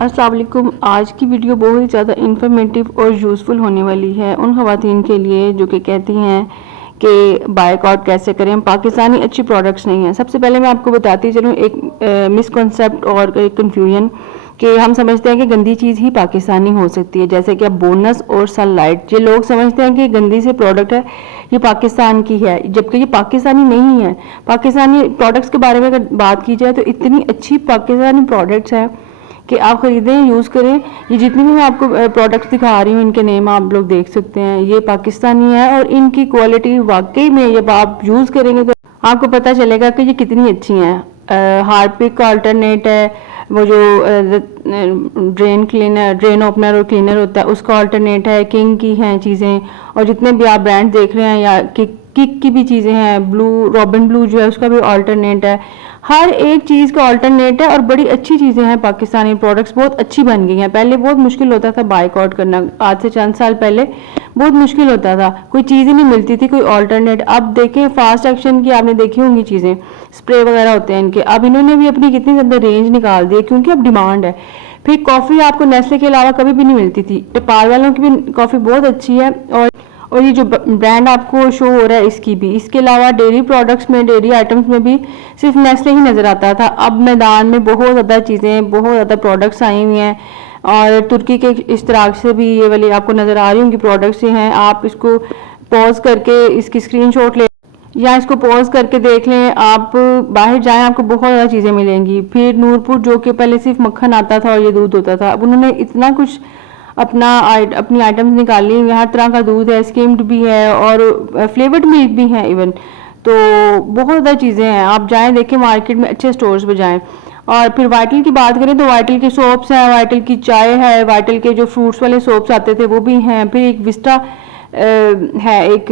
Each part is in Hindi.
अस्सलाम वालेकुम। आज की वीडियो बहुत ही ज़्यादा इन्फॉर्मेटिव और यूज़फुल होने वाली है उन ख़वातीन के लिए जो कि कहती हैं कि बायकॉट कैसे करें, हम पाकिस्तानी अच्छी प्रोडक्ट्स नहीं हैं। सबसे पहले मैं आपको बताती चलूँ एक मिसकॉन्सेप्ट और एक कन्फ्यूजन कि हम समझते हैं कि गंदी चीज़ ही पाकिस्तानी हो सकती है, जैसे कि अब बोनस और सनलाइट, ये लोग समझते हैं कि गंदी से प्रोडक्ट है, ये पाकिस्तान की है, जबकि ये पाकिस्तानी नहीं है। पाकिस्तानी प्रोडक्ट्स के बारे में अगर बात की जाए तो इतनी अच्छी पाकिस्तानी प्रोडक्ट्स हैं कि आप ख़रीदें, यूज़ करें। ये जितनी भी मैं आपको प्रोडक्ट्स दिखा रही हूँ इनके नेम आप लोग देख सकते हैं, ये पाकिस्तानी है और इनकी क्वालिटी वाकई में जब आप यूज़ करेंगे तो आपको पता चलेगा कि ये कितनी अच्छी हैं। हार्पिक का अल्टरनेट है, वो जो ड्रेन ओपनर और क्लीनर होता है उसका अल्टरनेट है। किंग की हैं चीज़ें, और जितने भी आप ब्रांड देख रहे हैं या किक की भी चीज़ें हैं, रॉबिन ब्लू जो है उसका भी अल्टरनेट है। हर एक चीज़ का अल्टरनेट है और बड़ी अच्छी चीज़ें हैं। पाकिस्तानी प्रोडक्ट्स बहुत अच्छी बन गई हैं। पहले बहुत मुश्किल होता था बायकॉट करना, आज से चंद साल पहले बहुत मुश्किल होता था, कोई चीज़ ही नहीं मिलती थी, कोई अल्टरनेट। अब देखें फास्ट एक्शन की आपने देखी होंगी चीज़ें, स्प्रे वगैरह होते हैं इनके, अब इन्होंने भी अपनी कितनी ज़्यादा रेंज निकाल दी है क्योंकि अब डिमांड है। फिर कॉफ़ी आपको नेस्ले के अलावा कभी भी नहीं मिलती थी, नेपाल वालों की भी कॉफ़ी बहुत अच्छी है। और ये जो ब्रांड आपको शो हो रहा है इसकी भी, इसके अलावा डेयरी प्रोडक्ट्स में, डेयरी आइटम्स में भी सिर्फ नेस्ले ही नज़र आता था। अब मैदान में बहुत ज़्यादा चीज़ें, बहुत ज़्यादा प्रोडक्ट्स आई हुई हैं और तुर्की के इश्तराक से भी ये वाली आपको नज़र आ रही होंगी प्रोडक्ट्स ये हैं। आप इसको पॉज करके इसकी स्क्रीनशॉट ले या इसको पॉज करके देख लें, आप बाहर जाएं आपको बहुत ज़्यादा चीज़ें मिलेंगी। फिर नूरपुर जो कि पहले सिर्फ मक्खन आता था और ये दूध होता था, अब उन्होंने इतना कुछ अपनी आइटम्स निकाली हुई, हर तरह का दूध है, स्किम्ड भी है और फ्लेवर्ड मिल्क भी है इवन। तो बहुत ज़्यादा चीज़ें हैं, आप जाएं देखें मार्केट में, अच्छे स्टोर्स पे जाएं। और फिर वाइटल की बात करें तो वाइटल के सोप्स हैं, वाइटल की चाय है, वाइटल के जो फ्रूट्स वाले सोप्स आते थे वो भी हैं। फिर एक विस्टा है एक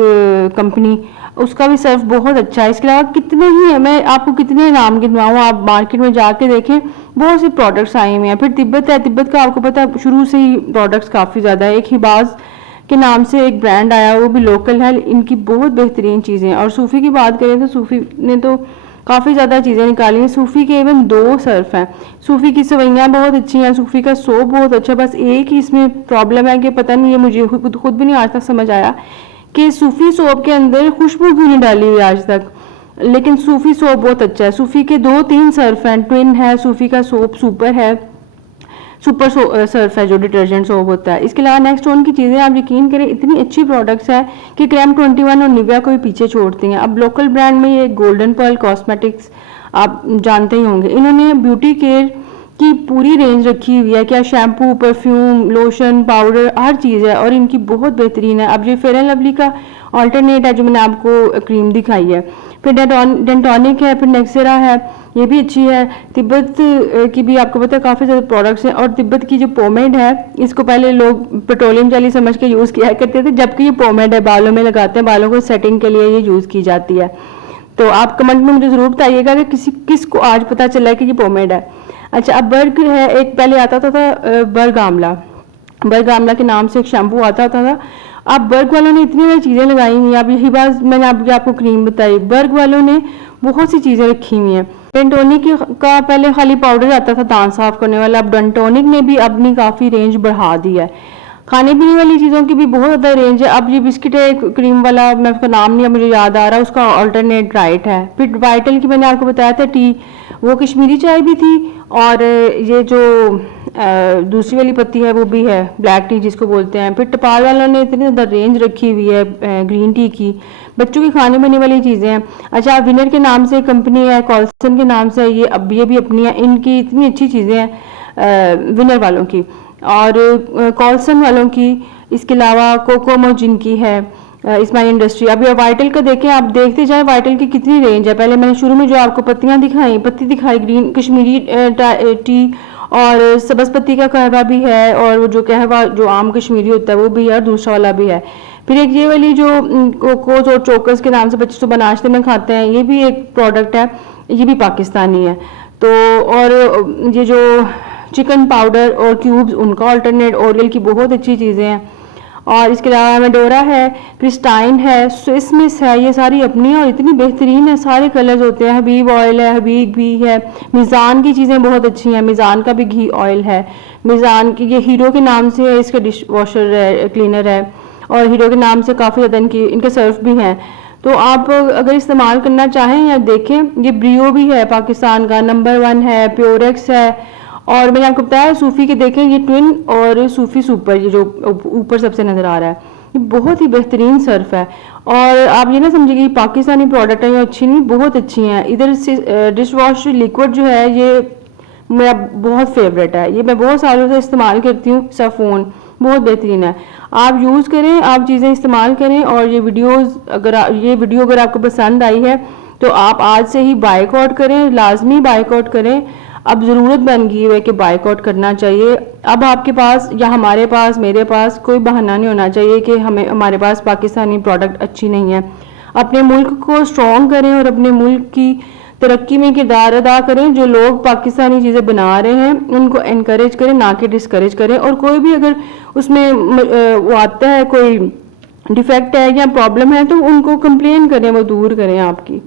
कंपनी, उसका भी सर्फ बहुत अच्छा है। इसके अलावा कितने ही है, मैं आपको कितने नाम गिनवाऊँ, आप मार्केट में जाके देखें बहुत से प्रोडक्ट्स आए हुए हैं। फिर तिब्बत है, तिब्बत का आपको पता है शुरू से ही प्रोडक्ट्स काफ़ी ज़्यादा है। एक हिबाज के नाम से एक ब्रांड आया, वो भी लोकल है, इनकी बहुत बेहतरीन चीज़ें। और सूफ़ी की बात करें तो सूफ़ी ने तो काफ़ी ज़्यादा चीज़ें निकाली हैं। सूफ़ी के इवन 2 सर्फ हैं, सूफ़ी की सवैयाँ बहुत अच्छी हैं, सूफ़ी का सोप बहुत अच्छा। बस एक ही इसमें प्रॉब्लम है कि पता नहीं, ये मुझे खुद भी नहीं आज तक समझ आया कि सूफ़ी सोप के अंदर खुशबू क्यों नहीं डाली हुई आज तक, लेकिन सूफ़ी सोप बहुत अच्छा है। सूफ़ी के 2-3 सर्फ हैं, ट्विन है, सूफ़ी का सोप सुपर है, सुपर सर्फ है जो डिटर्जेंट सोप होता है। इसके अलावा नेक्स्ट टोन की चीज़ें आप यकीन करें इतनी अच्छी प्रोडक्ट्स है कि क्रेम 21 और निविया को भी पीछे छोड़ती हैं। अब लोकल ब्रांड में ये गोल्डन पर्ल कॉस्मेटिक्स आप जानते ही होंगे, इन्होंने ब्यूटी केयर की पूरी रेंज रखी हुई है, क्या शैम्पू, परफ्यूम, लोशन, पाउडर, हर चीज़ है और इनकी बहुत बेहतरीन है। अब ये फेयर एंड लवली का अल्टरनेट है जो मैंने आपको क्रीम दिखाई है। फिर डेंटोनिक है, फिर नेक्सेरा है, ये भी अच्छी है। तिब्बत की भी आपको पता है काफ़ी ज़्यादा प्रोडक्ट्स हैं। और तिब्बत की जो पोमेड है, इसको पहले लोग पेट्रोलियम जेली समझ के यूज़ किया करते थे, जबकि ये पोमेड है, बालों में लगाते हैं, बालों को सेटिंग के लिए ये यूज़ की जाती है। तो आप कमेंट में मुझे ज़रूर बताइएगा कि किसको आज पता चला है कि ये पोमेड है। अच्छा, अब बर्ग है, एक पहले आता था बर्ग आमला के नाम से एक शैम्पू आता था। अब बर्ग वालों ने इतनी सारी चीज़ें लगाई हुई हैं। अब यही बात मैंने आपको क्रीम बताई, बर्ग वालों ने बहुत सी चीज़ें रखी हुई हैं। डेंटोनिक का पहले खाली पाउडर आता था दांत साफ करने वाला, अब डेंटोनिक ने भी अपनी काफ़ी रेंज बढ़ा दी है। खाने पीने वाली चीज़ों की भी बहुत ज़्यादा रेंज है। अब ये बिस्किट है क्रीम वाला, मैं उसका नाम नहीं मुझे याद आ रहा, उसका अल्टरनेट राइट है। फिर वाइटल की मैंने आपको बताया था टी, वो कश्मीरी चाय भी थी, और ये जो दूसरी वाली पत्ती है वो भी है, ब्लैक टी जिसको बोलते हैं। फिर टपाल वालों ने इतनी ज़्यादा रेंज रखी हुई है ग्रीन टी की, बच्चों की खाने पीने वाली चीज़ें हैं। अच्छा, विनर के नाम से कंपनी है, कॉल्सन के नाम से ये भी अपनी है, इनकी इतनी अच्छी चीज़ें हैं विनर वालों की और कॉल्सन वालों की। इसके अलावा कोकोमो जिनकी है, स्माइल इंडस्ट्री। अब ये वाइटल का देखें, आप देखते जाए वाइटल की कितनी रेंज है। पहले मैंने शुरू में जो आपको पत्ती दिखाई ग्रीन कश्मीरी टी, और सब्ज़ पत्ती का कहवा भी है, और वो जो कहवा जो आम कश्मीरी होता है वो भी है, और दूसरा वाला भी है। फिर एक ये वाली जो कोकोस और चोकस के नाम से बच्चे सुबह नाश्ते में खाते हैं, ये भी एक प्रोडक्ट है, ये भी पाकिस्तानी है। तो और ये जो चिकन पाउडर और क्यूब्स, उनका अल्टरनेट, ओरियल की बहुत अच्छी चीज़ें हैं। और इसके अलावा मेडोरा है, क्रिस्टाइन है, स्विस मिस है, ये सारी अपनी और इतनी बेहतरीन है, सारे कलर्स होते हैं। हबीब ऑयल है, हबीब घी है, मिज़ान की चीज़ें बहुत अच्छी हैं, मिज़ान का भी घी ऑयल है, मिज़ान की ये हीरो के नाम से है, इसका डिश वॉशर है, क्लीनर है, और हीरो के नाम से काफ़ी ज़्यादा इनके सर्फ भी हैं। तो आप अगर इस्तेमाल करना चाहें या देखें, ये ब्रियो भी है पाकिस्तान का, नंबर 1 है, प्योरेक्स है, और मैंने आपको बताया सूफी के देखें, ये ट्विन और सूफी सुपर, ये जो ऊपर सबसे नज़र आ रहा है, ये बहुत ही बेहतरीन सर्फ है। और आप ये ना समझिए कि पाकिस्तानी प्रोडक्ट है, ये अच्छी नहीं, बहुत अच्छी हैं। इधर से डिश वॉश लिक्विड जो है ये मेरा बहुत फेवरेट है, ये मैं बहुत सालों से इस्तेमाल करती हूँ। सैफोन बहुत बेहतरीन है, आप यूज़ करें, आप चीज़ें इस्तेमाल करें। और ये वीडियो अगर आपको पसंद आई है तो आप आज से ही बायकॉट करें, लाजमी बायकॉट करें। अब ज़रूरत बन गई है कि बायकॉट करना चाहिए। अब आपके पास या हमारे पास, मेरे पास कोई बहाना नहीं होना चाहिए कि हमारे पास पाकिस्तानी प्रोडक्ट अच्छी नहीं है। अपने मुल्क को स्ट्रॉन्ग करें और अपने मुल्क की तरक्की में किरदार अदा करें। जो लोग पाकिस्तानी चीज़ें बना रहे हैं उनको इनकरेज करें, ना कि डिस्करेज करें। और कोई भी अगर उसमें वो आता है, कोई डिफेक्ट है या प्रॉब्लम है, तो उनको कंप्लेन करें, वो दूर करें आपकी।